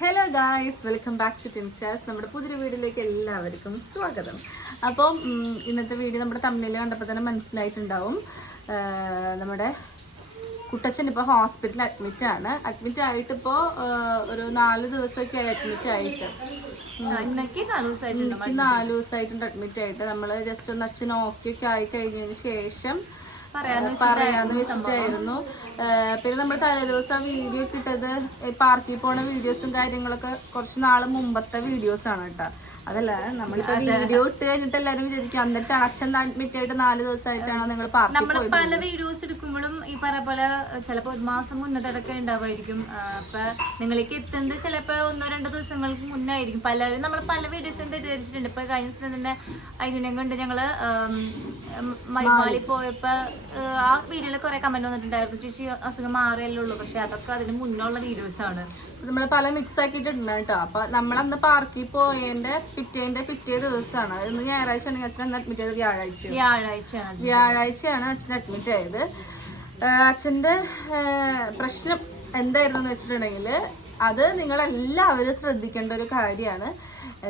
Hello guys, welcome back to ടിൻസ്റ്റാസ്. നമ്മുടെ പുതിയൊരു വീഡിയോയിലേക്ക് എല്ലാവർക്കും സ്വാഗതം. അപ്പം ഇന്നത്തെ വീഡിയോ നമ്മുടെ തമിഴിൽ കണ്ടപ്പോൾ തന്നെ മനസ്സിലായിട്ടുണ്ടാവും. നമ്മുടെ കുട്ടച്ഛൻ ഇപ്പോൾ ഹോസ്പിറ്റലിൽ അഡ്മിറ്റ് ആയിട്ട് ഇപ്പോൾ ഒരു 4 ദിവസമൊക്കെ ആയി അഡ്മിറ്റ് ആയിട്ട്. എനിക്ക് 4 ദിവസമായിട്ടുണ്ട് അഡ്മിറ്റ് ആയിട്ട്. നമ്മൾ ജസ്റ്റ് ഒന്ന് അച്ഛൻ ഓക്കെ ഒക്കെ ആയി കഴിഞ്ഞതിന് ശേഷം പറയാന്ന് വെച്ചിട്ടായിരുന്നു. പിന്നെ നമ്മൾ തലേദിവസം വീഡിയോ കിട്ടത് പാർക്കിൽ പോണ വീഡിയോസും കാര്യങ്ങളൊക്കെ കുറച്ച് നാള് മുമ്പത്തെ വീഡിയോസ് ആണ് കേട്ടോ. അതല്ല, നമ്മളിപ്പോ വീഡിയോ ഇട്ട് കഴിഞ്ഞിട്ട് എല്ലാരും വിചാരിക്കും എന്നിട്ട് അച്ഛൻ അഡ്മിറ്റ് ആയിട്ട് 4 ദിവസമായിട്ടാണോ നിങ്ങൾ പാർക്കിൽ പോയത്. പല വീഡിയോസ് എടുക്കുമ്പോഴും ഈ പറഞ്ഞ പോലെ ചിലപ്പോ 1 മാസം മുന്നോട്ടൊക്കെ ഉണ്ടാവായിരിക്കും. അപ്പൊ നിങ്ങളിലേക്ക് എത്തുന്നത് ചിലപ്പോ 1-2 ദിവസങ്ങൾക്ക് മുന്നായിരിക്കും. പലരും നമ്മൾ പല വീഡിയോസും തെറ്റിദ്ധരിച്ചിട്ടുണ്ട്. ഇപ്പൊ കഴിഞ്ഞ ദിവസം തന്നെ അതിനെ കൊണ്ട് ഞങ്ങള് മൈമാളി പോയപ്പോ ആ വീഡിയോയിൽ കുറെ കമന്റ് വന്നിട്ടുണ്ടായിരുന്നു, ചേച്ചി അസുഖം മാറിയല്ലേ ഉള്ളൂ. പക്ഷെ അതൊക്കെ അതിന് മുന്നുള്ള വീഡിയോസ് ആണ്. നമ്മള് പല മിക്സ് ആക്കിയിട്ടുണ്ട് കേട്ടോ. അപ്പൊ നമ്മളന്ന് പാർക്കിൽ പോയതിന്റെ പിറ്റേ ദിവസമാണ്. അതൊന്ന് ഞായറാഴ്ച ആണെങ്കിൽ അച്ഛൻ അഡ്മിറ്റ് ചെയ്തത് വ്യാഴാഴ്ചയാണ് അച്ഛൻ അഡ്മിറ്റ് ആയത്. അച്ഛൻ്റെ പ്രശ്നം എന്തായിരുന്നു എന്ന് വെച്ചിട്ടുണ്ടെങ്കിൽ അത് നിങ്ങളെല്ലാവരും ശ്രദ്ധിക്കേണ്ട ഒരു കാര്യമാണ്.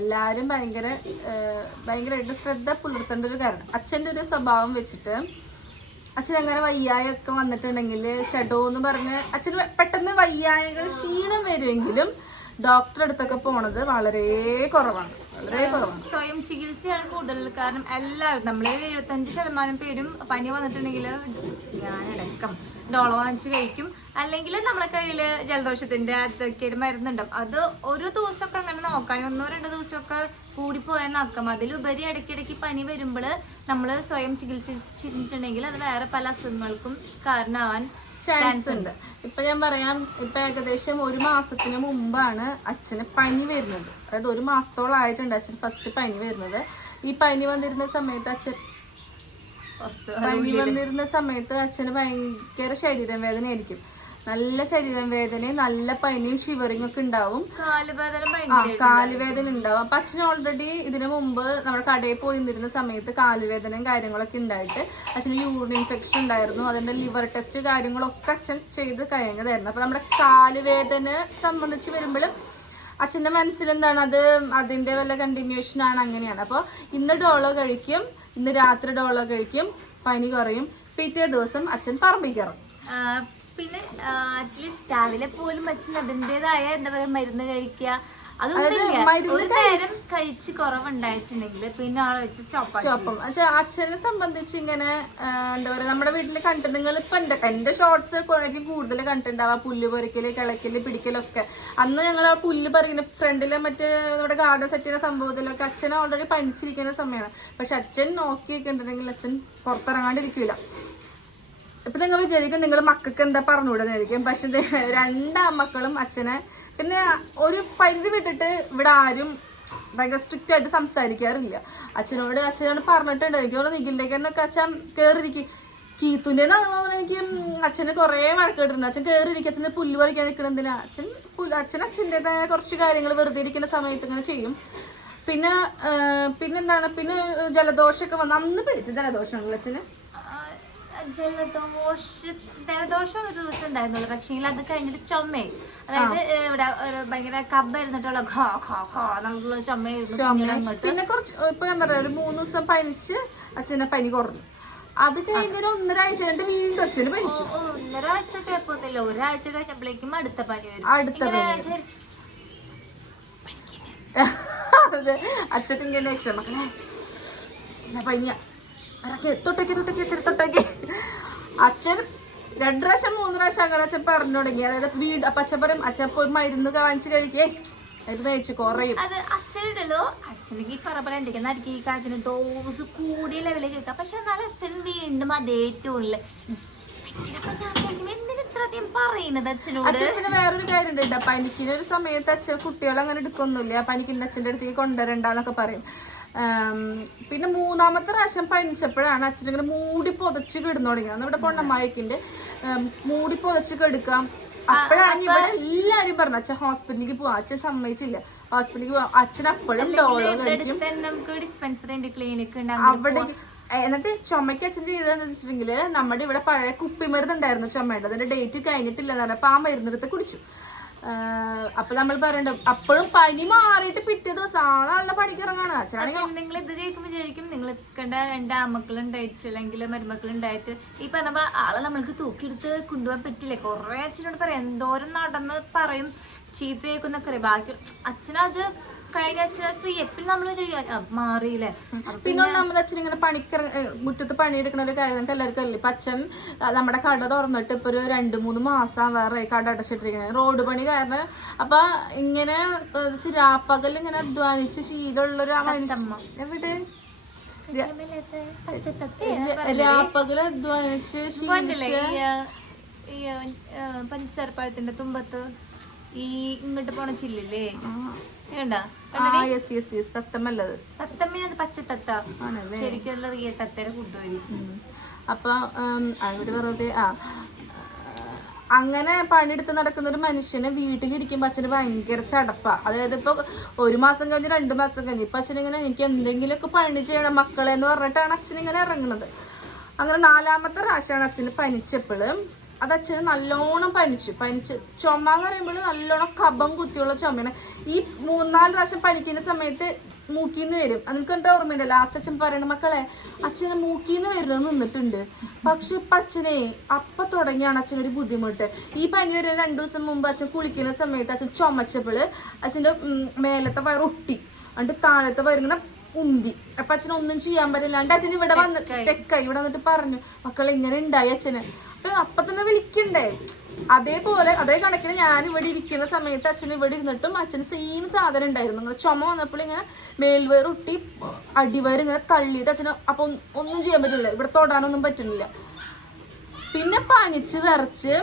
എല്ലാവരും ഭയങ്കരമായിട്ട് ശ്രദ്ധ പുലർത്തേണ്ട ഒരു കാരണം. അച്ഛൻ്റെ ഒരു സ്വഭാവം വെച്ചിട്ട് അച്ഛൻ അങ്ങനെ വയ്യായൊക്കെ വന്നിട്ടുണ്ടെങ്കിൽ ഷെഡോ എന്ന് പറഞ്ഞ് അച്ഛന് പെട്ടെന്ന് വയ്യായകൾ ക്ഷീണം വരുമെങ്കിലും ഡോക്ടറെ അടുത്തൊക്കെ പോണത് വളരെ കുറവാണ്. സ്വയം ചികിത്സയാണ് കൂടുതൽ. കാരണം എല്ലാവരും നമ്മൾ 75% പേരും പനി വന്നിട്ടുണ്ടെങ്കിൽ ഞാനടക്കം ഡോളോ വാങ്ങിച്ച് കഴിക്കും. അല്ലെങ്കിൽ നമ്മളെ കയ്യിൽ ജലദോഷത്തിന്റെ അതൊക്കെ മരുന്നുണ്ടാവും. അത് ഒരു ദിവസമൊക്കെ അങ്ങനെ നോക്കാം, 1-2 ദിവസമൊക്കെ കൂടിപ്പോയാൽ നോക്കാം. അതിലുപരി ഇടയ്ക്കിടയ്ക്ക് പനി വരുമ്പോൾ നമ്മൾ സ്വയം ചികിത്സിച്ചിട്ടുണ്ടെങ്കിൽ അത് വേറെ പല അസുഖങ്ങൾക്കും കാരണമാവാൻ ചാൻസ് ഉണ്ട്. ഇപ്പൊ ഞാൻ പറയാം, ഇപ്പൊ ഏകദേശം 1 മാസത്തിന് മുമ്പാണ് അച്ഛന് പനി വരുന്നത്. അതായത് 1 മാസത്തോളായിട്ടുണ്ട് അച്ഛൻ ഫസ്റ്റ് പനി വരുന്നത്. ഈ പനി വന്നിരുന്ന സമയത്ത് അച്ഛന് ഭയങ്കര ശരീരം വേദനയായിരിക്കും. നല്ല ശരീരം വേദനയും നല്ല പനിയും ഷിവറിങ് ഒക്കെ ഉണ്ടാവും, കാലുവേദന ഉണ്ടാവും. അപ്പൊ അച്ഛന് ഓൾറെഡി ഇതിനു മുമ്പ് നമ്മുടെ കടയിൽ പോയിരുന്നിരുന്ന സമയത്ത് കാലുവേദനയും കാര്യങ്ങളൊക്കെ ഉണ്ടായിട്ട് അച്ഛന് യൂറിൻ ഇൻഫെക്ഷൻ ഉണ്ടായിരുന്നു. അതിന്റെ ലിവർ ടെസ്റ്റ് കാര്യങ്ങളൊക്കെ അച്ഛൻ ചെയ്ത് കഴിഞ്ഞതായിരുന്നു. അപ്പൊ നമ്മുടെ കാലുവേദന സംബന്ധിച്ച് വരുമ്പോഴും അച്ഛൻ്റെ മനസ്സിലെന്താണ്, അതിൻ്റെ വല്ല കണ്ടിന്യൂഷൻ ആണ്, അങ്ങനെയാണ്. അപ്പോൾ ഇന്ന് ഡോളോ കഴിക്കും, ഇന്ന് രാത്രി ഡോളോ കഴിക്കും, പനി കുറയും, പിറ്റേ ദിവസം അച്ഛൻ പറമ്പിൽ കയറും. പിന്നെ അറ്റ്ലീസ്റ്റ് രാവിലെ പോലും അച്ഛൻ അതിൻ്റെതായ എന്താ പറയുക മരുന്ന് കഴിക്കുക, അതൊന്നും ഒരു നേരം കഴിച്ച് കുറവുണ്ടായിട്ടുണ്ടെങ്കിൽ പിന്നെ ആളെ വെച്ച് സ്റ്റോപ്പ്. പക്ഷെ അച്ഛനെ സംബന്ധിച്ച് ഇങ്ങനെ എന്താ പറയാ, നമ്മുടെ വീട്ടിലെ കണ്ടിട്ടുണ്ടെങ്കിൽ ഇപ്പൊ എന്റെ ഷോർട്സ് കൂടുതൽ കണ്ടിട്ടുണ്ടാവുക പുല്ല് പറിക്കല്, കിളക്കല്, പിടിക്കലൊക്കെ. അന്ന് ഞങ്ങൾ ആ പുല്ല് പറിക്കുന്ന ഫ്രണ്ടിലെ മറ്റേ നമ്മുടെ ഗാർഡൻ സെറ്റിന്റെ സംഭവത്തിലൊക്കെ അച്ഛൻ ഓൾറെഡി പനിച്ചിരിക്കുന്ന സമയമാണ്. പക്ഷെ അച്ഛൻ നോക്കിയിട്ടുണ്ടെങ്കിൽ അച്ഛൻ പുറത്തിറങ്ങാണ്ടിരിക്കില്ല. ഇപ്പൊ നിങ്ങൾ വിചാരിക്കും നിങ്ങൾ മക്കൾക്ക് എന്താ പറഞ്ഞുകൂടെന്നായിരിക്കും. പക്ഷെ 2 മക്കളും അച്ഛനെ പിന്നെ ഒരു പരിധി വിട്ടിട്ട് ഇവിടെ ആരും ഭയങ്കര സ്ട്രിക്റ്റ് ആയിട്ട് സംസാരിക്കാറില്ല. അച്ഛനോട് പറഞ്ഞിട്ടുണ്ട്. എനിക്ക് നിഖിലിലേക്കൊക്കെ അച്ഛൻ കയറിയിരിക്കും. കീത്തുൻ്റെ എനിക്ക് അച്ഛന് കുറേ വഴക്കിട്ടിട്ടുണ്ട്. അച്ഛൻ കയറിയിരിക്കും, അച്ഛന് പുല്ല് പറിക്കാൻ നിൽക്കണെന്തിനാ. അച്ഛൻ്റെതായ കുറച്ച് കാര്യങ്ങൾ വെറുതെ ഇരിക്കുന്ന സമയത്ത് ഇങ്ങനെ ചെയ്യും. പിന്നെന്താണ്, പിന്നെ ജലദോഷമൊക്കെ വന്ന് അന്ന് പിടിച്ച ജലദോഷമാണല്ലോ അച്ഛന്. ജലദോഷം ഒരു ദിവസം ഉണ്ടായിരുന്നുള്ളൂ. പക്ഷേ അത് കഴിഞ്ഞിട്ട് ചുമയായി. അതായത് ഇവിടെ ഭയങ്കര കബ്ബായിരുന്നിട്ടുള്ള ചുമയായിരുന്നു. പിന്നെ കുറച്ച് ഇപ്പൊ ഞാൻ പറയാം, ഒരു 3 ദിവസം പനിച്ച് അച്ഛനെ പനി കുറഞ്ഞു. അത് കഴിഞ്ഞൊരു 1.5 ആഴ്ച കഴിഞ്ഞിട്ട് വീണ്ടും അച്ഛന് പനിച്ചു. 1.5 ആഴ്ച കുഴപ്പമൊന്നുമില്ല. 1 ആഴ്ച കഴിഞ്ഞപ്പോഴേക്കും അടുത്ത പനി വരും. അതെ, അച്ഛൻ ഇങ്ങനെ ക്ഷമ പനിയ തൊട്ടേക്ക് അച്ഛൻ 2 പ്രാവശ്യം 3 പ്രാവശ്യം അങ്ങനെ അച്ഛൻ പറഞ്ഞു തുടങ്ങി. അതായത് അപ്പൊ അച്ഛൻ പറയും, അച്ഛൻ പോയി മരുന്ന് വാങ്ങിച്ച് കഴിക്കേ, മരുന്ന് കഴിച്ചു കുറയും. അത് അച്ഛനുണ്ടല്ലോ, അച്ഛനക്ക് ഈ പറമ്പല ഉണ്ടായിരിക്കും ഈ കാര്യത്തിന് ഡോസ് കൂടിയ ലെവലിൽ കേൾക്കാം. പക്ഷെ എന്നാലും അച്ഛൻ വീണ്ടും അതേ ടോണില് പിന്നെ വേറൊരു കാര്യം ഉണ്ട് കേട്ടോ. പനിക്കുന്ന ഒരു സമയത്ത് അച്ഛൻ കുട്ടികളെ അങ്ങനെ എടുക്കൊന്നുമില്ല. പനിക്കുന്ന അച്ഛൻ്റെ അടുത്തേക്ക് കൊണ്ടുവരണ്ടെന്നൊക്കെ പറയും. പിന്നെ 3ാമത്തെ പ്രാവശ്യം പനിച്ചപ്പോഴാണ് അച്ഛനിങ്ങനെ മൂടി പൊതച്ച് കിടന്നു തുടങ്ങി. അന്ന് ഇവിടെ പൊണ്ണമ്മായിക്കുണ്ട്, മൂടി പൊതച്ച് കിടക്കാം. അപ്പോഴാണ് ഇവിടെ എല്ലാരും പറഞ്ഞു അച്ഛൻ ഹോസ്പിറ്റലിലേക്ക് പോവാം. അച്ഛൻ സമ്മതിച്ചില്ല ഹോസ്പിറ്റലിലേക്ക് പോവാം. അച്ഛൻ അപ്പോഴും ഡോളോ കഴിക്കും. അവിടെ എന്നിട്ട് ചുമയ്ക്ക് അച്ഛൻ ചെയ്തതെന്ന് വെച്ചിട്ടുണ്ടെങ്കിൽ നമ്മുടെ ഇവിടെ പഴയ കുപ്പിമരുന്ന് ഉണ്ടായിരുന്നു ചുമയുടെ, അതിന്റെ ഡേറ്റ് കഴിഞ്ഞിട്ടില്ലെന്ന് പറഞ്ഞപ്പോൾ ആ മരുന്നെടുത്ത് കുടിച്ചു. അപ്പൊ നമ്മൾ പറയണ്ട അപ്പോഴും പനി മാറിയിട്ട് പിറ്റേ ദിവസം ആളുടെ പണിക്ക് ഇറങ്ങാണ്. അച്ഛനാണെങ്കിൽ നിങ്ങൾ ഇത് കേൾക്കുമ്പോൾ വിചാരിക്കും നിങ്ങൾ കണ്ട 2 ആമക്കളുണ്ടായിട്ട് അല്ലെങ്കിൽ മരുമക്കളുണ്ടായിട്ട് ഈ പറഞ്ഞ ആളെ നമ്മൾക്ക് തൂക്കിയെടുത്ത് കൊണ്ടുപോകാൻ പറ്റില്ലേ. കുറെ അച്ഛനോട് പറയാം, എന്തോരം നടന്ന് പറയും, ചീത്ത കേൾക്കുന്നൊക്കെ അറിയാം. ബാക്കി അച്ഛനത് കഴിഞ്ഞ അച്ഛൻ ഫ്രീ എപ്പോഴും നമ്മൾ മാറിയില്ലേ. പിന്നെ ഒന്നാമത് അച്ഛൻ ഇങ്ങനെ മുറ്റത്ത് പണിയെടുക്കുന്ന ഒരു കാര്യം നമുക്ക് എല്ലാവർക്കും അറിയില്ല. ഇപ്പൊ അച്ഛൻ നമ്മുടെ കട തുറന്നിട്ട് ഇപ്പൊ ഒരു 2-3 മാസം വേറെ കട അടച്ചിട്ടിരിക്കുന്നത് റോഡ് പണി കാരണം. അപ്പൊ ഇങ്ങനെ രാപ്പകൽ ഇങ്ങനെ അധ്വാനിച്ച് ശീലമുള്ളൊരു എവിടെ രാപ്പകൽ അധ്വാനിച്ച് ഈ പഞ്ചസാരപ്പായത്തിന്റെ തുമ്പത്ത് ഈ ഇങ്ങോട്ട് പോണ ചില്ലില്ലേ സത്തമല്ലത് തത്തമ്മയാണ് പച്ചത്തത്ത ശരിക്കുള്ള റിയ തത്തേനെ കൊണ്ടുപോയി. അപ്പൊ അവിടെ പറഞ്ഞത് അങ്ങനെ പണിയെടുത്ത് നടക്കുന്ന ഒരു മനുഷ്യന് വീട്ടിലിരിക്കുമ്പോ അച്ഛന് ഭയങ്കര ചടപ്പാ. അതായത് ഇപ്പൊ 1 മാസം കഴിഞ്ഞ് 2 മാസം കഴിഞ്ഞ് ഇപ്പൊ അച്ഛനിങ്ങനെ എനിക്ക് എന്തെങ്കിലുമൊക്കെ പണി ചെയ്യണം മക്കളെ എന്ന് പറഞ്ഞിട്ടാണ് അച്ഛനിങ്ങനെ ഇറങ്ങുന്നത്. അങ്ങനെ 4ാമത്തെ പ്രാവശ്യമാണ് അച്ഛന് പനിച്ചപ്പോഴും. അത് അച്ഛന് നല്ലോണം പനിച്ച് ചുമ എന്ന് പറയുമ്പോൾ നല്ലോണം കഫം കുത്തിയുള്ള ചുമയാണ്. ഈ 3-4 പ്രാവശ്യം പനിക്കുന്ന സമയത്ത് മൂക്കിന്ന് വരും. അതൊക്കെ എന്താ ഓർമ്മയുണ്ട്. ലാസ്റ്റ് അച്ഛൻ പറയണ മക്കളെ അച്ഛനെ മൂക്കിന്ന് വരുന്നത് നിന്നിട്ടുണ്ട്. പക്ഷെ ഇപ്പൊ അച്ഛനെ അപ്പൊ തുടങ്ങിയാണ് അച്ഛനൊരു ബുദ്ധിമുട്ട്. ഈ പനി വരെ 2 ദിവസം മുമ്പ് അച്ഛൻ കുളിക്കുന്ന സമയത്ത് അച്ഛൻ ചുമച്ചപ്പോൾ അച്ഛൻ്റെ മേലത്തെ വയറ് ഒട്ടി, എന്നിട്ട് താഴത്തെ വയറിങ്ങനെ ഉന്തി. അപ്പൊ അച്ഛൻ ഒന്നും ചെയ്യാൻ പറ്റില്ലാണ്ട് അച്ഛൻ ഇവിടെ വന്ന് സ്റ്റെക്കായി. ഇവിടെ വന്നിട്ട് പറഞ്ഞു മക്കളെ ഇങ്ങനെ ഉണ്ടായി അച്ഛന്. അപ്പൊ തന്നെ വിളിക്കണ്ടേ. അതേപോലെ അതേ കണക്കിന് ഞാൻ ഇവിടെ ഇരിക്കുന്ന സമയത്ത് അച്ഛൻ ഇവിടെ ഇരുന്നിട്ടും അച്ഛന് സെയിം സാധനം ഉണ്ടായിരുന്നു. ഇങ്ങനെ ചുമ വന്നപ്പോൾ ഇങ്ങനെ മേൽവയർ ഒട്ടി അടിവയർ ഇങ്ങനെ തള്ളിയിട്ട് അച്ഛന് അപ്പൊ ഒന്നും ചെയ്യാൻ പറ്റില്ല, ഇവിടെ തൊടാനൊന്നും പറ്റുന്നില്ല. പിന്നെ പനിച്ച് വിറച്ച്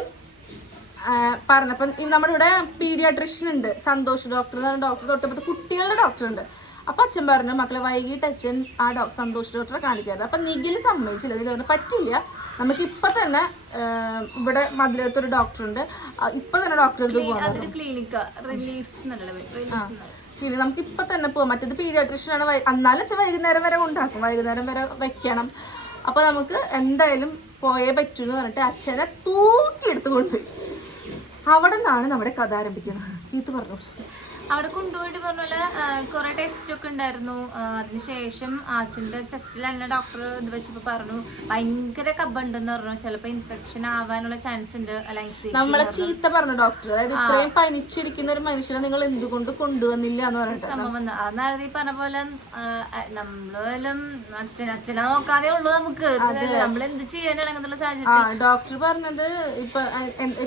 പറഞ്ഞപ്പം നമ്മുടെ ഇവിടെ പീഡിയാട്രിഷ്യൻ ഉണ്ട്, സന്തോഷ് ഡോക്ടർ എന്ന് പറഞ്ഞ ഡോക്ടർ. തൊട്ടപ്പുറത്ത് കുട്ടികളുടെ ഡോക്ടർ ഉണ്ട്. അപ്പൊ അച്ഛൻ പറഞ്ഞു മക്കളെ വൈകിട്ട് അച്ഛൻ ആ സന്തോഷ് ഡോക്ടറെ കാണിക്കാറ്. അപ്പൊ നിഖിൽ സമ്മതിച്ചില്ല. ഇത് കാരണം പറ്റില്ല, നമുക്ക് ഇപ്പൊ തന്നെ ഇവിടെ മതിലകത്തൊരു ഡോക്ടർ ഉണ്ട്, ഇപ്പൊ തന്നെ ഡോക്ടറെ അടുത്ത് പോകാം. നമുക്ക് ഇപ്പൊ തന്നെ പോവാം. മറ്റേത് പീഡിയാട്രിഷ്യനാണ്. എന്നാലും അച്ഛൻ വൈകുന്നേരം വരെ കൊണ്ടാക്കും, വൈകുന്നേരം വരെ വെക്കണം. അപ്പൊ നമുക്ക് എന്തായാലും പോയേ പറ്റൂ എന്ന് പറഞ്ഞിട്ട് അച്ഛനെ തൂക്കിയെടുത്ത് കൊണ്ടുപോയി. അവിടെ നിന്നാണ് നമ്മുടെ കഥ ആരംഭിക്കുന്നത്. ഇത് പറഞ്ഞു അവിടെ കൊണ്ടുപോയിട്ട് പറഞ്ഞ പോലെ കുറെ ടെസ്റ്റ് ഒക്കെ ഉണ്ടായിരുന്നു. അതിനുശേഷം അച്ഛൻ്റെ ചെസ്റ്റിൽ തന്നെ ഡോക്ടർ ഇത് വെച്ചപ്പോ പറഞ്ഞു ഭയങ്കര കബ്ബുണ്ടെന്ന് പറഞ്ഞു, ചിലപ്പോ ഇൻഫെക്ഷൻ ആവാനുള്ള ചാൻസ് ഉണ്ട് ലങ്സിൽ. നമ്മളെ ചീത്ത പറഞ്ഞു ഡോക്ടർ. അതായത് ഇത്രയും പനിച്ചിരിക്കുന്ന ഒരു മനുഷ്യനെ നിങ്ങൾ എന്തുകൊണ്ട് കൊണ്ടുവന്നില്ല എന്ന് പറഞ്ഞിട്ട് സംഭവം. അതായത് ഈ പറഞ്ഞ പോലെ നമ്മളെല്ലാം അച്ഛനെ നോക്കാതെ ഉള്ളൂ നമുക്ക്, നമ്മൾ എന്ത് ചെയ്യാനുള്ള സാഹചര്യം. ഡോക്ടർ പറഞ്ഞത്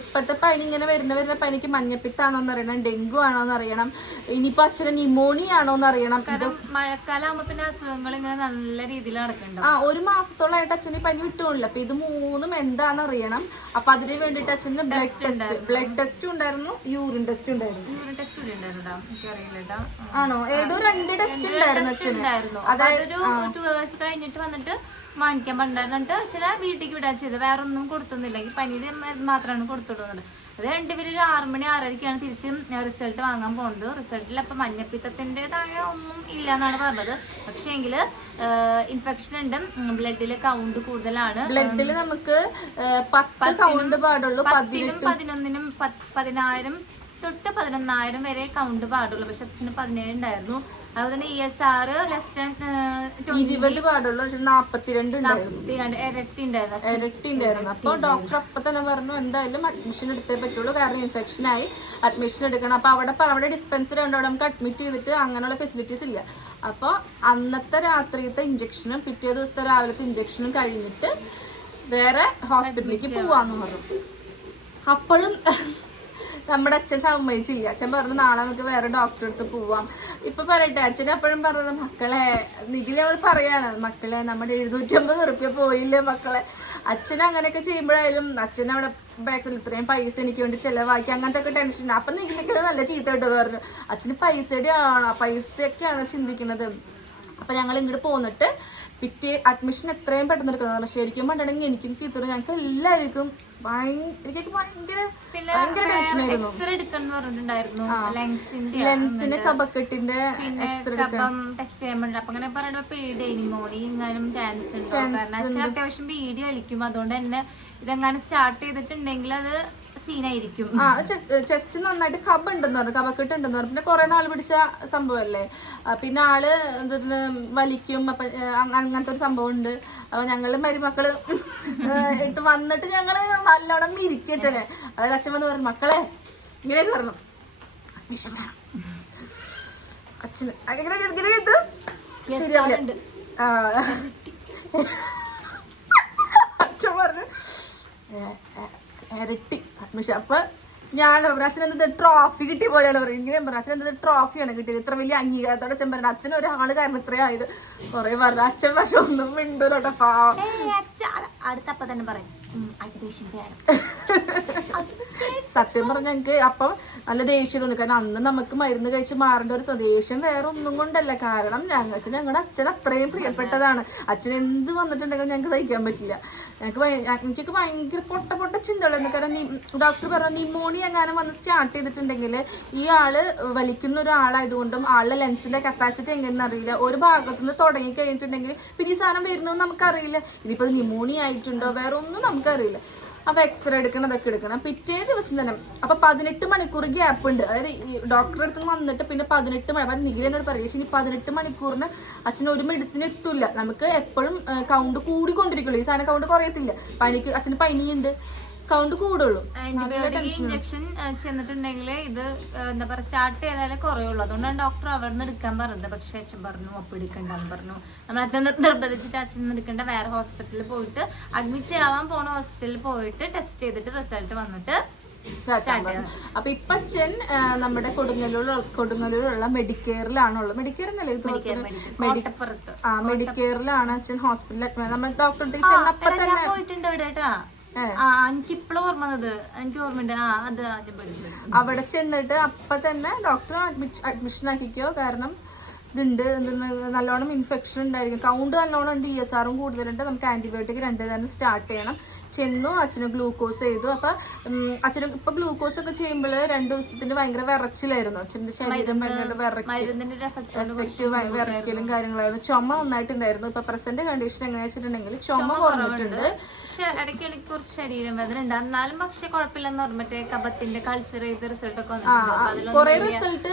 ഇപ്പത്തെ പനി ഇങ്ങനെ വരുന്ന പനിക്ക് മഞ്ഞപ്പിത്താണോ എന്ന് അറിയണം, ഡെങ്കു ആണോ എന്ന് അറിയണം, ഇനിയിപ്പോ അച്ഛന് ന്യൂമോണിയ ആണോന്ന് അറിയണം. മഴക്കാലം ആകുമ്പോ പിന്നെ അസുഖങ്ങൾ ഇങ്ങനെ നല്ല രീതിയിൽ നടക്കണ്ട. 1 മാസത്തോളായിട്ട് അച്ഛന് പനി വിട്ടുകൊണ്ടില്ല. അപ്പൊ ഇത് 3ഉം എന്താന്ന് അറിയണം. അപ്പൊ അതിന് വേണ്ടിട്ട് അച്ഛന് ബ്ലഡ് ടെസ്റ്റ് ഉണ്ടായിരുന്നു, യൂറിൻ ടെസ്റ്റ് ഉണ്ടായിരുന്നു. ആണോ ഏതോ 2 ടെസ്റ്റ് ഉണ്ടായിരുന്നു അച്ഛന്. അതായത് 2 hours കഴിഞ്ഞിട്ട് വന്നിട്ട് വാങ്ങിക്കാൻ പണ്ടായിട്ട് അച്ഛനെ വീട്ടിലേക്ക് വിടാൻ ചെയ്തത്. വേറെ ഒന്നും കൊടുത്തൊന്നുമില്ല, ഈ പനിയുടെ മാത്രമാണ് കൊടുത്തിടുന്നത്. അത് 2 പേര് 6 മണി 6:30ക്കാണ് തിരിച്ച് റിസൾട്ട് വാങ്ങാൻ പോകുന്നത്. റിസൾട്ടിൽ അപ്പം മഞ്ഞപ്പിത്തത്തിൻ്റെതായ ഒന്നും ഇല്ല എന്നാണ് പറഞ്ഞത്. പക്ഷേ എങ്കിൽ ഇൻഫെക്ഷൻ ഉണ്ട്, ബ്ലഡിൽ കൗണ്ട് കൂടുതലാണ്. ബ്ലഡിൽ നമുക്ക് 10 കൗണ്ട് പാടുള്ളൂ. 10നും 11നും 10,000 തൊട്ട് 11,000 വരെ കൗണ്ട് പാടുള്ളൂ. പക്ഷെ അച്ഛന് 17 ഉണ്ടായിരുന്നു. അതുപോലെ തന്നെ ESR ലെസ് ദാൻ 20 പാടുള്ളൂ. 42 ഇരട്ടി ഉണ്ടായിരുന്നു. അപ്പൊ ഡോക്ടർ അപ്പൊ തന്നെ പറഞ്ഞു എന്തായാലും അഡ്മിഷൻ എടുത്തേ പറ്റുള്ളൂ, കാരണം ഇൻഫെക്ഷൻ ആയി അഡ്മിഷൻ എടുക്കണം. അപ്പൊ അവിടെ ഡിസ്പെൻസറി ഉണ്ട്, അവിടെ നമുക്ക് അഡ്മിറ്റ് ചെയ്തിട്ട് അങ്ങനെയുള്ള ഫെസിലിറ്റീസ് ഇല്ല. അപ്പോൾ അന്നത്തെ രാത്രിയത്തെ ഇഞ്ചക്ഷനും പിറ്റേ ദിവസത്തെ രാവിലത്തെ ഇഞ്ചക്ഷനും കഴിഞ്ഞിട്ട് വേറെ ഹോസ്പിറ്റലിലേക്ക് പോവാന്ന് പറഞ്ഞു. അപ്പോഴും നമ്മുടെ അച്ഛൻ സമ്മതിച്ചില്ല. അച്ഛൻ പറഞ്ഞു നാളെ നമുക്ക് വേറെ ഡോക്ടറെ അടുത്ത് പോവാം. ഇപ്പൊ പറയട്ടെ, അച്ഛൻ എപ്പോഴും പറഞ്ഞത് മക്കളെ നിഖിൽ നമ്മൾ പറയാണ് മക്കളെ നമ്മുടെ 750 റുപ്യ പോയില്ലേ മക്കളെ. അച്ഛൻ അങ്ങനെയൊക്കെ ചെയ്യുമ്പോഴായാലും അച്ഛൻ അവിടെ ബാക്സിൽ ഇത്രയും പൈസ എനിക്ക് വേണ്ടി ചെലവാക്കി അങ്ങനത്തെ ഒക്കെ ടെൻഷൻ. അപ്പൊ നിഖിലൊക്കെ നല്ല ചീത്ത കിട്ടുമെന്ന് പറഞ്ഞു. അച്ഛന് പൈസയൊക്കെയാണ് ചിന്തിക്കുന്നത്. അപ്പൊ ഞങ്ങൾ ഇങ്ങോട്ട് പോന്നിട്ട് പിറ്റേ അഡ്മിഷൻ എത്രയും പെട്ടെന്ന് എടുക്കുന്നത്. ശരിക്കും പണ്ടുണ്ടെങ്കിൽ എനിക്കും കിട്ടുന്നു, ഞങ്ങൾക്ക് എല്ലാവർക്കും ലെൻസിന്റെ കഫക്കെട്ടിന്റെ ടെസ്റ്റ് ചെയ്യാൻ പറ്റില്ല. അപ്പൊ അങ്ങനെ പറയുമ്പോ ന്യൂമോണിയും ചാൻസ് ഉണ്ടോ, കാരണം അത്യാവശ്യം പേടി വലിക്കും. അതുകൊണ്ട് തന്നെ ഇതെങ്ങനെ സ്റ്റാർട്ട് ചെയ്തിട്ടുണ്ടെങ്കിൽ അത് സീനായിരിക്കും. ചെസ്റ്റ് നന്നായിട്ട് കബ ഉണ്ടെന്ന് പറഞ്ഞു, കബക്കെട്ട് ഉണ്ടെന്ന് പറഞ്ഞു. പിന്നെ കുറെ നാൾ പിടിച്ച സംഭവമല്ലേ, പിന്നെ ആള് എന്തൊരു വലിക്കും, അപ്പൊ അങ്ങനത്തെ ഒരു സംഭവം ഉണ്ട്. അപ്പൊ ഞങ്ങള് മരുമക്കള് ഇത് വന്നിട്ട് ഞങ്ങള് നല്ലോണം ഇരിക്കച്ചല്ലേ. അതായത് അച്ഛൻ വന്ന് പറഞ്ഞു, മക്കളെ ഇങ്ങനെ പറഞ്ഞു, അഡ്മിഷൻ വേണം അച്ഛന്. ശരിയാവില്ല. അച്ഛൻ പറഞ്ഞു ഇരട്ടി അഡ്മിഷൻ. അപ്പൊ ഞാൻ അച്ഛൻ എന്താ ട്രോഫി കിട്ടിയ പോലെയാണ് പറയും. ഇങ്ങനെ പറഞ്ഞു, അച്ഛൻ എന്താ ട്രോഫിയാണ് കിട്ടിയത്, ഇത്ര വലിയ അംഗീകാരത്തോടെ അച്ഛൻ പറഞ്ഞു. അച്ഛൻ ഒരാള് കാരണം ഇത്രയായത് കുറെ പറഞ്ഞു. അച്ഛൻ പക്ഷെ ഒന്നും മിണ്ടൂലോട്ടോ, പാവം. അടുത്തപ്പ തന്നെ പറയും അഡ്മിഷൻ വേണം. സത്യം പറഞ്ഞ ഞങ്ങക്ക് അപ്പം നല്ല ദേഷ്യം തോന്നി. കാരണം അന്ന് നമുക്ക് മരുന്ന് കഴിച്ച് മാറേണ്ട ഒരു സ്വദേശം വേറെ ഒന്നും കൊണ്ടല്ല. കാരണം ഞങ്ങൾക്ക് ഞങ്ങളുടെ അച്ഛൻ അത്രയും പ്രിയപ്പെട്ടതാണ്. അച്ഛൻ എന്ത് വന്നിട്ടുണ്ടെങ്കിലും ഞങ്ങൾക്ക് സഹിക്കാൻ പറ്റില്ല. എനിക്കൊക്കെ ഭയങ്കര പൊട്ട ചിന്തകളായിരുന്നു. കാരണം ഡോക്ടർ പറഞ്ഞു നിമോണിയ എങ്ങാനും വന്ന് സ്റ്റാർട്ട് ചെയ്തിട്ടുണ്ടെങ്കിൽ ഈ ആള് വലിക്കുന്ന ഒരാളായതുകൊണ്ടും ആളുടെ ലെൻസിന്റെ കപ്പാസിറ്റി എങ്ങനെയെന്ന് അറിയില്ല. ഒരു ഭാഗത്തുനിന്ന് തുടങ്ങി കഴിഞ്ഞിട്ടുണ്ടെങ്കിൽ പിന്നെ ഈ സാധനം വരുന്നതെന്ന് നമുക്കറിയില്ല. ഇനിയിപ്പോൾ നിമോണിയ ആയിട്ടുണ്ടോ വേറെ ഒന്നും നമുക്കറിയില്ല. അപ്പൊ എക്സ്റേ എടുക്കണം, അതൊക്കെ എടുക്കണം. പിറ്റേ ദിവസം തന്നെ അപ്പൊ 18 മണിക്കൂർ ഗ്യാപ്പ് ഉണ്ട്. അതായത് ഈ ഡോക്ടറെ അടുത്ത് വന്നിട്ട് പിന്നെ 18 മണി അപ്പൊ നിഖിൽ എന്നോട് പറയുക, ഇനി 18 മണിക്കൂറിന് അച്ഛന് ഒരു മെഡിസിൻ എത്തില്ല. നമുക്ക് എപ്പോഴും കൗണ്ട് കൂടിക്കൊണ്ടിരിക്കുള്ളൂ. ഈ സാധനം കൗണ്ട് കുറയത്തില്ല. പനിക്ക് അച്ഛന് പനിയുണ്ട്, കൗണ്ട് കൂടുള്ളൂ. ഇഞ്ചക്ഷൻ ചെന്നിട്ടുണ്ടെങ്കിൽ ഇത് എന്താ പറയാ സ്റ്റാർട്ട് ചെയ്താലേ കുറയുള്ളൂ. അതുകൊണ്ടാണ് ഡോക്ടർ അവിടെ നിന്ന് എടുക്കാൻ പറഞ്ഞത്. പക്ഷെ അച്ഛൻ പറഞ്ഞു ഒപ്പ് എടുക്കണ്ടെന്ന് പറഞ്ഞു. നമ്മൾ അച്ഛൻ നിർബന്ധിച്ചിട്ട് അച്ഛൻ എടുക്കേണ്ട വേറെ ഹോസ്പിറ്റലിൽ പോയിട്ട് അഡ്മിറ്റ് ആവാൻ പോണ ഹോസ്പിറ്റലിൽ പോയിട്ട് ടെസ്റ്റ് ചെയ്തിട്ട് റിസൾട്ട് വന്നിട്ട്. അപ്പൊ ഇപ്പൊ അച്ഛൻ നമ്മുടെ കൊടുങ്ങല്ലൂരുള്ള മെഡിക്കെയറിലാണുള്ളത്. മെഡിക്കെയറിലാണ് അച്ഛൻ ഹോസ്പിറ്റലിൽ. നമ്മൾ ഡോക്ടറെ ചെന്നപ്പോ തന്നെ പോയിട്ടുണ്ട് അവിടെ കേട്ടാ. എനിക്കിപ്പോഴും ഓർമ്മത്, എനിക്ക് ഓർമ്മയുണ്ട്. അത് അവിടെ ചെന്നിട്ട് അപ്പൊ തന്നെ ഡോക്ടർ അഡ്മിഷൻ ആക്കിക്കോ, കാരണം ഇതുണ്ട് നല്ലോണം ഇൻഫെക്ഷൻ ഉണ്ടായിരിക്കും, കൗണ്ട് നല്ലോണം ഉണ്ട്, ESR കൂടുതലുണ്ട്, നമുക്ക് ആന്റിബയോട്ടിക് 2 തന്നെ സ്റ്റാർട്ട് ചെയ്യണം. ചെന്നു അച്ഛന് ഗ്ലൂക്കോസ് ചെയ്തു. അപ്പൊ അച്ഛന് ഇപ്പൊ ഗ്ലൂക്കോസ് ഒക്കെ ചെയ്യുമ്പോൾ 2 ദിവസത്തിന് ഭയങ്കര വിറച്ചിലായിരുന്നു. അച്ഛന്റെ ശരീരം ഭയങ്കര വിറയ്ക്കലും കാര്യങ്ങളായിരുന്നു. ചുമ നന്നായിട്ടുണ്ടായിരുന്നു. ഇപ്പൊ പ്രസന്റ് കണ്ടീഷൻ എങ്ങനെയാ വെച്ചിട്ടുണ്ടെങ്കിൽ ചുമ കുറഞ്ഞിട്ടുണ്ട്. ഇടയ്ക്കിടയ്ക്ക് കുറച്ച് ശരീരം വേദന ഉണ്ട്. എന്നാലും പക്ഷെ കുഴപ്പമില്ലെന്ന് പറഞ്ഞു. മറ്റേ കബത്തിന്റെ കൾച്ചർ ചെയ്ത റിസൾട്ട് ഒക്കെ കുറെ റിസൾട്ട്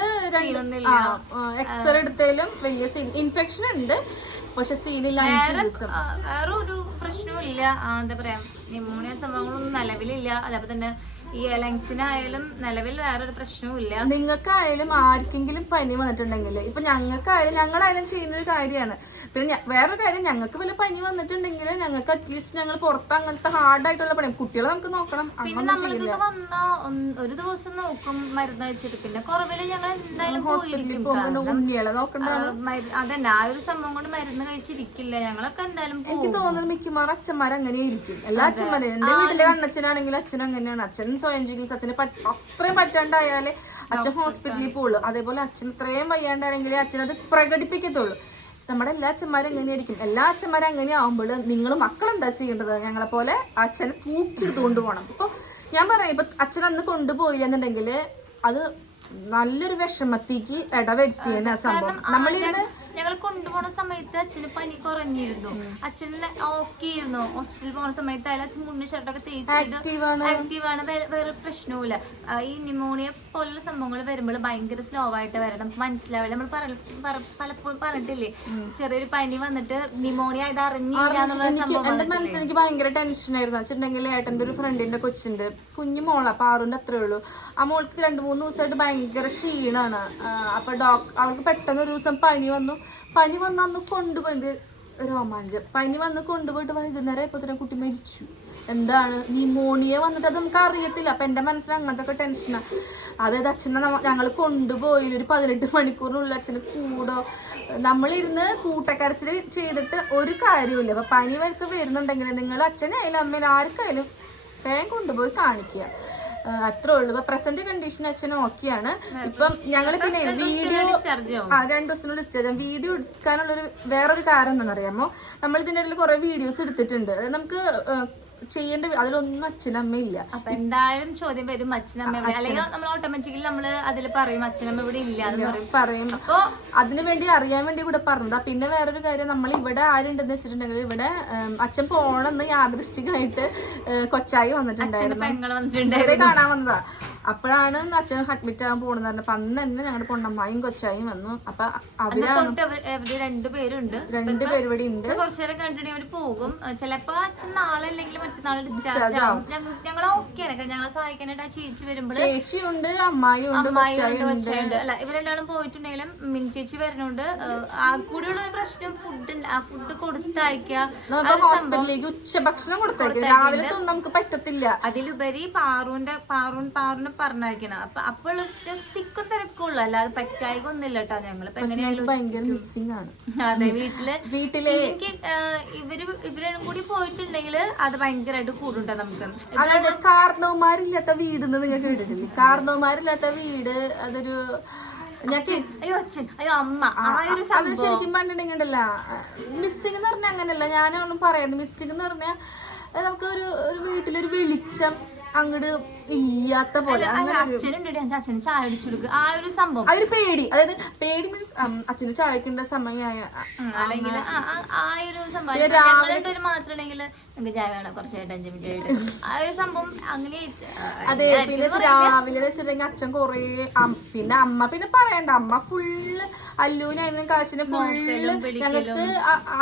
എക്സ്റേ എടുത്താലും വലിയ ഇൻഫെക്ഷൻ ഉണ്ട്, പക്ഷെ സീനില്ല. വേറെ ഒരു പ്രശ്നവും ഇല്ല. എന്താ പറയാ ന്യൂമോണിയ സംഭവങ്ങളൊന്നും നിലവിലില്ല. അതേപോലെ തന്നെ ഈ ലങ്സിനായാലും നിലവിൽ വേറൊരു പ്രശ്നവും ഇല്ല. നിങ്ങൾക്കായാലും ആർക്കെങ്കിലും പനി വന്നിട്ടുണ്ടെങ്കിൽ ഇപ്പൊ ഞങ്ങളായാലും ചെയ്യുന്നൊരു കാര്യമാണ്. പിന്നെ വേറൊരു കാര്യം, ഞങ്ങൾക്ക് വല്ല പനി വന്നിട്ടുണ്ടെങ്കിൽ ഞങ്ങൾക്ക് അറ്റ്ലീസ്റ്റ് ഞങ്ങൾ പുറത്ത് അങ്ങനത്തെ ഹാർഡായിട്ടുള്ള പണി കുട്ടികളെ നമുക്ക് നോക്കണം. വന്നാ ഒരു ദിവസം നോക്കും മരുന്ന് വെച്ചിട്ട്, പിന്നെ കുറവില് ഞങ്ങൾ എന്തായാലും ഉണ്ണികളെ നോക്കണ്ട. അതന്നെ ആ ഒരു സംഭവം കൊണ്ട് മരുന്ന് കഴിച്ചിരിക്കില്ല. ഞങ്ങളൊക്കെ എന്തായാലും എനിക്ക് തോന്നുന്നു മിക്കമാറും അച്ഛന്മാർ അങ്ങനെ ഇരിക്കും. എല്ലാ അച്ഛന്മാരും, എന്റെ വീട്ടിലെ അണ്ണച്ചനാണെങ്കിലും അച്ഛനും അങ്ങനെയാണ്. അച്ഛൻ സ്വയം ചികിത്സ, അച്ഛന് അത്രയും പറ്റാണ്ടായാലേ അച്ഛൻ ഹോസ്പിറ്റലിൽ പോകുള്ളൂ. അതേപോലെ അച്ഛൻ ഇത്രയും വയ്യാണ്ടാണെങ്കിലേ അച്ഛനത് പ്രകടിപ്പിക്കത്തുള്ളൂ. നമ്മുടെ എല്ലാ അച്ഛന്മാരും എങ്ങനെയായിരിക്കും. എല്ലാ അച്ഛന്മാരും അങ്ങനെ ആവുമ്പോൾ നിങ്ങൾ മക്കളെന്താ ചെയ്യേണ്ടത്, ഞങ്ങളെ പോലെ അച്ഛനെ തൂക്കിയെടുത്ത് കൊണ്ടുപോകണം. ഇപ്പൊ ഞാൻ പറയാം, ഇപ്പൊ അച്ഛൻ അന്ന് കൊണ്ടുപോയില്ല എന്നുണ്ടെങ്കിൽ അത് നല്ലൊരു വിഷമത്തേക്ക് ഇടവരുത്തിയെന്ന സംഭവം. നമ്മളിരുന്ന് ഞങ്ങൾ കൊണ്ടുപോണ സമയത്ത് അച്ഛന് പനി കുറഞ്ഞിരുന്നു. അച്ഛന് ഓക്കെ ആയിരുന്നു. ഹോസ്പിറ്റലിൽ പോണ സമയത്ത് ആയാലും അച്ഛൻ മുന്നേ ഷർട്ടൊക്കെ തേച്ചിട്ട് ആക്റ്റീവാണ്. വേറെ പ്രശ്നവുമില്ല. ഈ ന്യൂമോണിയ പോലുള്ള സംഭവങ്ങൾ വരുമ്പോൾ ഭയങ്കര സ്ലോ ആയിട്ട് വരാം. നമുക്ക് മനസ്സിലാവില്ല. നമ്മൾ പലപ്പോഴും പറഞ്ഞിട്ടില്ലേ, ചെറിയൊരു പനി വന്നിട്ട് ന്യൂമോണിയ ഇത് അറിഞ്ഞില്ല എന്നുള്ള സംഭവം. എന്റെ മനസ്സിലെനിക്ക് ഭയങ്കര ടെൻഷനായിരുന്നു. വെച്ചിട്ടുണ്ടെങ്കിൽ ഏട്ടൻ്റെ ഒരു ഫ്രണ്ടിന്റെ കൊച്ചുണ്ട്, കുഞ്ഞു മോളാ, അപ്പൊ 6ന്റെ അത്രേ ഉള്ളൂ. ആ മോൾക്ക് 2-3 ദിവസമായിട്ട് ഭയങ്കര ക്ഷീണാണ്. അപ്പൊ അവൾക്ക് പെട്ടെന്ന് ഒരു ദിവസം പനി വന്നു അന്ന് കൊണ്ടുപോയത് രോമാഞ്ചം. പനി വന്ന് കൊണ്ടുപോയിട്ട് വൈകുന്നേരം ഇപ്പൊ തന്നെ കുട്ടി മരിച്ചു. എന്താണ് ന്യൂമോണിയ വന്നിട്ട് അത് നമുക്ക് അറിയത്തില്ല. അപ്പൊ എന്റെ മനസ്സിൽ അങ്ങനത്തെ ഒക്കെ ടെൻഷനാണ്. അതായത് അച്ഛനെ ഞങ്ങൾ കൊണ്ടുപോയില്ല, ഒരു 18 മണിക്കൂറിനുള്ളിൽ അച്ഛന് കൂടോ. നമ്മളിരുന്ന് കൂട്ടക്കരച്ചിൽ ചെയ്തിട്ട് ഒരു കാര്യമില്ല. അപ്പൊ പനി വരക്ക് വരുന്നുണ്ടെങ്കിൽ നിങ്ങൾ അച്ഛനായാലും അമ്മയിലും ആർക്കായാലും വേഗം കൊണ്ടുപോയി കാണിക്കുക, അത്രേ ഉള്ളൂ. ഇപ്പൊ പ്രസന്റ് കണ്ടീഷൻ അച്ഛനും ഓക്കെയാണ്. ഇപ്പം ഞങ്ങൾ പിന്നെ വീഡിയോ 2 ദിവസത്തിന് ഡിസ്ചാർജ് ആവും. വീഡിയോ എടുക്കാനുള്ളൊരു വേറൊരു കാരണം എന്താണെന്ന് അറിയാമോ, നമ്മൾ ഇതിൻ്റെ ഇടയിൽ കുറെ വീഡിയോസ് എടുത്തിട്ടുണ്ട്. നമുക്ക് ചെയ്യേണ്ട അതിലൊന്നും അച്ഛനമ്മയില്ല. അപ്പൊ എന്തായാലും ചോദ്യം വരും അച്ഛനമ്മ എവിടെ, അല്ലെങ്കിൽ നമ്മൾ ഓട്ടോമാറ്റിക്കലി നമ്മള് അതിൽ പറയും അച്ഛനമ്മ ഇവിടെ ഇല്ല എന്ന് പറയും. അപ്പൊ അതിനു വേണ്ടി അറിയാൻ വേണ്ടി ഇവിടെ പറഞ്ഞതാ. പിന്നെ വേറൊരു കാര്യം, നമ്മൾ ഇവിടെ ആരുണ്ടെന്ന് വെച്ചിട്ടുണ്ടെങ്കിൽ ഇവിടെ അച്ഛൻ പോണെന്ന് യാദൃശ്ചികമായിട്ട് കൊച്ചായി വന്നിട്ടുണ്ടായിരുന്നു, കാണാൻ വന്നതാ. അപ്പോഴാണ് അച്ഛൻ അഡ്മിറ്റ് ആകാൻ പോണെന്ന് പറഞ്ഞത്. അപ്പൊ അന്ന് തന്നെ ഞങ്ങളുടെ പൊണ്ണമ്മായും കൊച്ചായും വന്നു. അപ്പൊ അവര് രണ്ടുപേരുണ്ട് ഇവിടെ ഉണ്ട്. കുറച്ചുനേരം കണ്ടിട്ടുണ്ടെങ്കിൽ അവര് പോകും. ചിലപ്പോ അച്ഛൻ നാളെ അല്ലെങ്കിൽ മറ്റന്നാൾ ഡിസ്ചാർജ് ആവും. ഞങ്ങൾ ഓക്കെയാണ്, ഞങ്ങളെ സഹായിക്കാനായിട്ട് ആ ചേച്ചി വരുമ്പോൾ ചേച്ചിയുണ്ട്, അമ്മായിയുണ്ട്, കൊച്ചായുണ്ട്. അല്ല ഇവർ രണ്ടാളും പോയിട്ടുണ്ടെങ്കിലും മിനി ചേച്ചി വരുന്നുണ്ട്. ആ കൂടെയുള്ള ഒരു പ്രശ്നം ഫുഡ് കൊടുത്തയക്കുക, ഉച്ചഭക്ഷണം കൊടുത്തയക്കുക, രാവിലെ നമുക്ക് പറ്റത്തില്ല. അതിലുപരി പാറൂന് പറഞ്ഞയക്കണം. അപ്പോൾ തിക്കും തിരക്കുള്ളൂ, അല്ലാതെ പറ്റായിക ഒന്നുമില്ല കേട്ടോ. ഞങ്ങള് ഭയങ്കര മിസ്സിംഗ് ആണ്. അതെ, വീട്ടില് ഇവരും കൂടി പോയിട്ടുണ്ടെങ്കിൽ അത് ഭയങ്കരമായിട്ട് കൂടുണ്ടോ നമുക്ക്. അതായത് കാർന്നവന്മാരില്ലാത്ത വീട് നിങ്ങൾ കേട്ടിട്ടില്ലേ? കാർന്നവന്മാരില്ലാത്ത വീട് അതൊരു അയ്യോ അച്ഛൻ അയ്യോ അമ്മ അത് ശരിക്കും പറഞ്ഞിട്ടുണ്ടെങ്കിലല്ല മിസ്സിംഗ് എന്ന് പറഞ്ഞാൽ അങ്ങനെയല്ല. ഞാനൊന്നും പറയുന്നത് മിസ്സിംഗ് എന്ന് പറഞ്ഞാൽ നമുക്ക് ഒരു വീട്ടിലൊരു വെളിച്ചം അങ്ങോട്ട് ഇല്ലാത്ത പോലെ. അച്ഛന് ചായ അടിച്ചു കൊടുക്കുക, ആ ഒരു സംഭവം, ആ ഒരു പേടി. അതായത് പേടി മീൻസ് അച്ഛന് ചായക്കേണ്ട സമയമായ അല്ലെങ്കിൽ ആ ഒരു സംഭവം രാവിലെ മാത്രമാണെങ്കിൽ നമുക്ക് ചായ വേണം കുറച്ചായിട്ട് 5 മിനിറ്റ് ആയിട്ട് ആ ഒരു സംഭവം അങ്ങനെ. അതെ, പിന്നെ രാവിലെ വെച്ചിട്ടുണ്ടെങ്കിൽ അച്ഛൻ കൊറേ, പിന്നെ അമ്മ പിന്നെ പറയണ്ട, അമ്മ ഫുള്ള് അല്ലൂനായിരുന്നു കാശിന് ഫുള്ള് ഞങ്ങൾക്ക്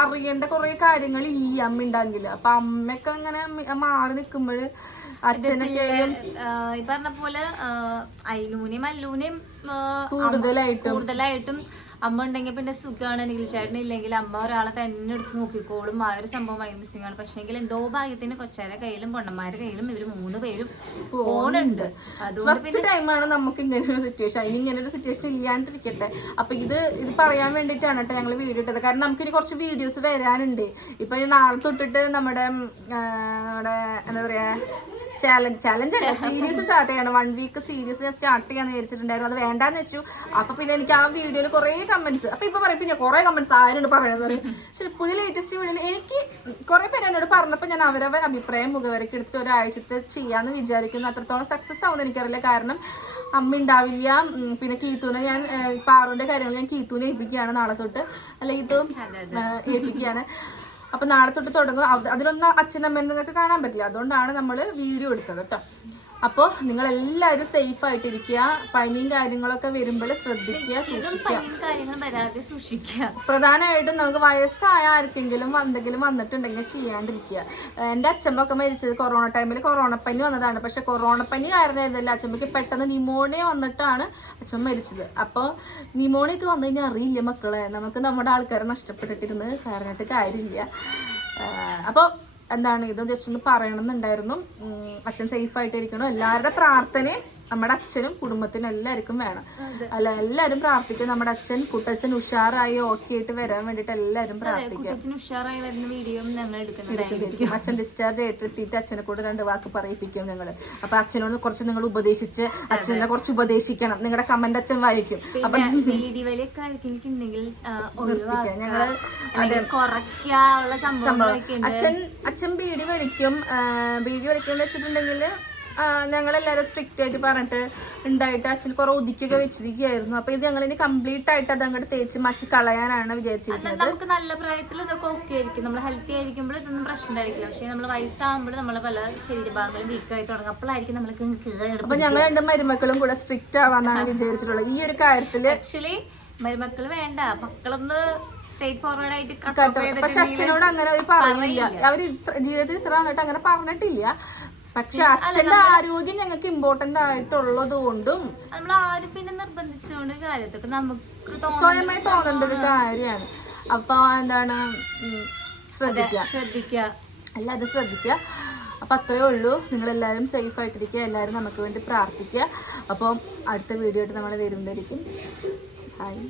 അറിയേണ്ട കൊറേ കാര്യങ്ങൾ ഈ അമ്മ ഉണ്ടാകില്ല. അപ്പൊ അമ്മയൊക്കെ അങ്ങനെ മാറി നിൽക്കുമ്പോൾ അച്ഛനൊക്കെയും ഈ പറഞ്ഞ പോലെ അല്ലൂനെയും അല്ലൂനെയും കൂടുതലായിട്ടും അമ്മ ഉണ്ടെങ്കിൽ പിന്നെ സുഖമാണ്. എനിക്ക് ചേട്ടനില്ലെങ്കിൽ അമ്മ ഒരാളെ തന്നെ എടുത്ത് നോക്കിക്കോളും. ആ ഒരു സംഭവം ഭയങ്കര മിസ്സിംഗ് ആണ്. പക്ഷെങ്കിൽ എന്തോ ഭാഗ്യത്തിന് കൊച്ചാരെ കയ്യിലും പൊണ്ണന്മാരുടെ കയ്യിലും ഇവര് 3 പേരും ഫോണുണ്ട്. ഫസ്റ്റ് ടൈമാണ് നമുക്ക് ഇങ്ങനെ ഒരു സിറ്റുവേഷൻ. അതിന് ഇങ്ങനെ ഒരു സിറ്റുവേഷൻ ഇല്ലാണ്ടിരിക്കട്ടെ. അപ്പൊ ഇത് പറയാൻ വേണ്ടിയിട്ടാണ് കേട്ടോ ഞങ്ങൾ വീഡിയോ ഇട്ടത്. കാരണം നമുക്കിനി കുറച്ച് വീഡിയോസ് വരാനുണ്ട്. ഇപ്പൊ നാളെ തൊട്ടിട്ട് നമ്മുടെ എന്താ പറയാ ചാലഞ്ച് അല്ല, സീരീസ് സ്റ്റാർട്ട് ചെയ്യണം. 1 വീക്ക് സീരീസ് ഞാൻ സ്റ്റാർട്ട് ചെയ്യാന്ന് വിചാരിച്ചിട്ടുണ്ടായിരുന്നു. അത് വേണ്ടാന്ന് വെച്ചു. അപ്പൊ പിന്നെ എനിക്ക് ആ വീഡിയോയിൽ കുറെ കമന്റ്സ്, അപ്പൊ ഇപ്പൊ പറയും പിന്നെ കുറെ കമന്റ്സ് ആരോട് പറയണെന്ന് പറയും. പക്ഷെ പുതിയ ലേറ്റസ്റ്റ് വീഡിയോയിൽ എനിക്ക് കുറെ പേര് എന്നോട് പറഞ്ഞപ്പോൾ ഞാൻ അവരവർ അഭിപ്രായം മുഖവരക്ക് എടുത്തിട്ട് ഒരാഴ്ചത്തെ ചെയ്യാന്ന് വിചാരിക്കുന്നു. അത്രത്തോളം സക്സസ് ആവുമെന്ന് എനിക്കറിയില്ല. കാരണം അമ്മ ഉണ്ടാവില്ല. പിന്നെ കീത്തൂനെ ഞാൻ പാറുവിന്റെ കാര്യങ്ങൾ ഞാൻ കീത്തൂനെ ഏൽപ്പിക്കുകയാണ് നാളെ തൊട്ട്, അല്ല ഇതും ഏൽപ്പിക്കുകയാണ്. അപ്പൊ നാളെ തൊട്ട് തുടങ്ങും. അതിലൊന്നും അച്ഛനമ്മ നിങ്ങൾക്ക് കാണാൻ പറ്റില്ല, അതുകൊണ്ടാണ് നമ്മൾ വീഡിയോ എടുത്തത് കേട്ടോ. അപ്പോൾ നിങ്ങൾ എല്ലാവരും സേഫ് ആയിട്ടിരിക്കുക. പനിയും കാര്യങ്ങളൊക്കെ വരുമ്പോൾ ശ്രദ്ധിക്കുക, സൂക്ഷിക്കുക. പ്രധാനമായിട്ടും നമുക്ക് വയസ്സായ ആർക്കെങ്കിലും എന്തെങ്കിലും വന്നിട്ടുണ്ടെങ്കിൽ ചെയ്യാണ്ടിരിക്കുക. എൻ്റെ അച്ഛമ്മൊക്കെ മരിച്ചത് കൊറോണ ടൈമിൽ കൊറോണ പനി വന്നതാണ്. പക്ഷെ കൊറോണ പനി കാരണമായിരുന്നില്ല, അച്ഛമ്മയ്ക്ക് പെട്ടെന്ന് ന്യൂമോണിയ വന്നിട്ടാണ് അച്ഛമ്മ മരിച്ചത്. അപ്പോൾ ന്യൂമോണിയൊക്കെ വന്നു കഴിഞ്ഞാൽ അറിയില്ല മക്കളെ, നമുക്ക് നമ്മുടെ ആൾക്കാരെ നഷ്ടപ്പെട്ടിട്ടിരുന്ന് കാരണമായിട്ട് കാര്യമില്ല. അപ്പോൾ എന്താണ് ഇത് ജസ്റ്റ് ഒന്ന് പറയണമെന്നുണ്ടായിരുന്നു. അച്ഛൻ സേഫ് ആയിട്ടിരിക്കണം. എല്ലാവരുടെ പ്രാർത്ഥനയും നമ്മുടെ അച്ഛനും കുടുംബത്തിനും എല്ലാവർക്കും വേണം. അല്ല എല്ലാവരും പ്രാർത്ഥിക്കും നമ്മുടെ കുട്ടച്ഛൻ ഉഷാറായി ഓക്കെ ആയിട്ട് വരാൻ വേണ്ടിട്ട് എല്ലാവരും പ്രാർത്ഥിക്കും. അച്ഛൻ ഡിസ്ചാർജ് ആയിട്ടെത്തിയിട്ട് അച്ഛനെ കൂടെ 2 വാക്ക് പറയിപ്പിക്കും ഞങ്ങള്. അപ്പൊ അച്ഛനോട് കുറച്ച് നിങ്ങൾ ഉപദേശിച്ച് അച്ഛനെ കുറച്ച് ഉപദേശിക്കണം. നിങ്ങളുടെ കമന്റ് അച്ഛൻ വായിക്കും. അപ്പൊ ഞങ്ങള് അച്ഛൻ ബീഡി വലിക്കും. ബീഡി വലിക്കുമെന്ന് വെച്ചിട്ടുണ്ടെങ്കിൽ ഞങ്ങളെല്ലാവരും സ്ട്രിക്റ്റ് ആയിട്ട് പറഞ്ഞിട്ട് ഉണ്ടായിട്ട് അച്ഛൻ കുറെ ഒതുക്കിയൊക്കെ വെച്ചിരിക്കുകയായിരുന്നു. അപ്പൊ ഇത് ഞങ്ങളിനി കംപ്ലീറ്റ് ആയിട്ട് അത് അങ്ങോട്ട് തേച്ച് മച്ച് കളയാനാണ് വിചാരിച്ചിരിക്കുന്നത്. നമുക്ക് നല്ല പ്രായത്തിൽ ഇതൊക്കെ ഓക്കെ ആയിരിക്കും, നമ്മൾ ഹെൽത്തി ആയിരിക്കുമ്പോൾ ഇതൊന്നും പ്രശ്നം ഉണ്ടായിരിക്കില്ല. പക്ഷെ നമ്മൾ വയസ്സാകുമ്പോൾ നമ്മളെ പല ശരീരഭാഗങ്ങളും വീക്കായി തുടങ്ങും. അപ്പോഴായിരിക്കും നമ്മൾക്ക്. അപ്പൊ ഞങ്ങൾ 2 മരുമക്കളും കൂടെ സ്ട്രിക്റ്റ് ആവാന്നാണ് വിചാരിച്ചിട്ടുള്ളത് ഈ ഒരു കാര്യത്തില്. ആക്ച്വലി മരുമക്കള് വേണ്ട, മക്കളൊന്ന് സ്ട്രേറ്റ് ഫോർവേഡ് ആയിട്ട്. പക്ഷെ അച്ഛനോട് അങ്ങനെ അവർ പറഞ്ഞില്ല. അവര് ജീവിതത്തിൽ ഇത്ര ആയിട്ട് അങ്ങനെ പറഞ്ഞിട്ടില്ല. പക്ഷെ അച്ഛന്റെ ആരോഗ്യം ഞങ്ങൾക്ക് ഇമ്പോർട്ടന്റ് ആയിട്ടുള്ളത് കൊണ്ടും നമ്മൾ ആരും പിന്നെ നിർബന്ധിച്ചുകൊണ്ട് കാര്യത്തൊക്കെ നമുക്ക് സ്വയമായി തോന്നേണ്ട ഒരു കാര്യമാണ്. അപ്പൊ എന്താണ് ശ്രദ്ധിക്കുക, എല്ലാവരും ശ്രദ്ധിക്കുക. അപ്പൊ അത്രയേ ഉള്ളൂ. നിങ്ങളെല്ലാവരും സേഫ് ആയിട്ടിരിക്കുക, എല്ലാവരും നമുക്ക് വേണ്ടി പ്രാർത്ഥിക്കുക. അപ്പം അടുത്ത വീഡിയോ ആയിട്ട് നമ്മൾ വരുന്നതായിരിക്കും. ഹായ്.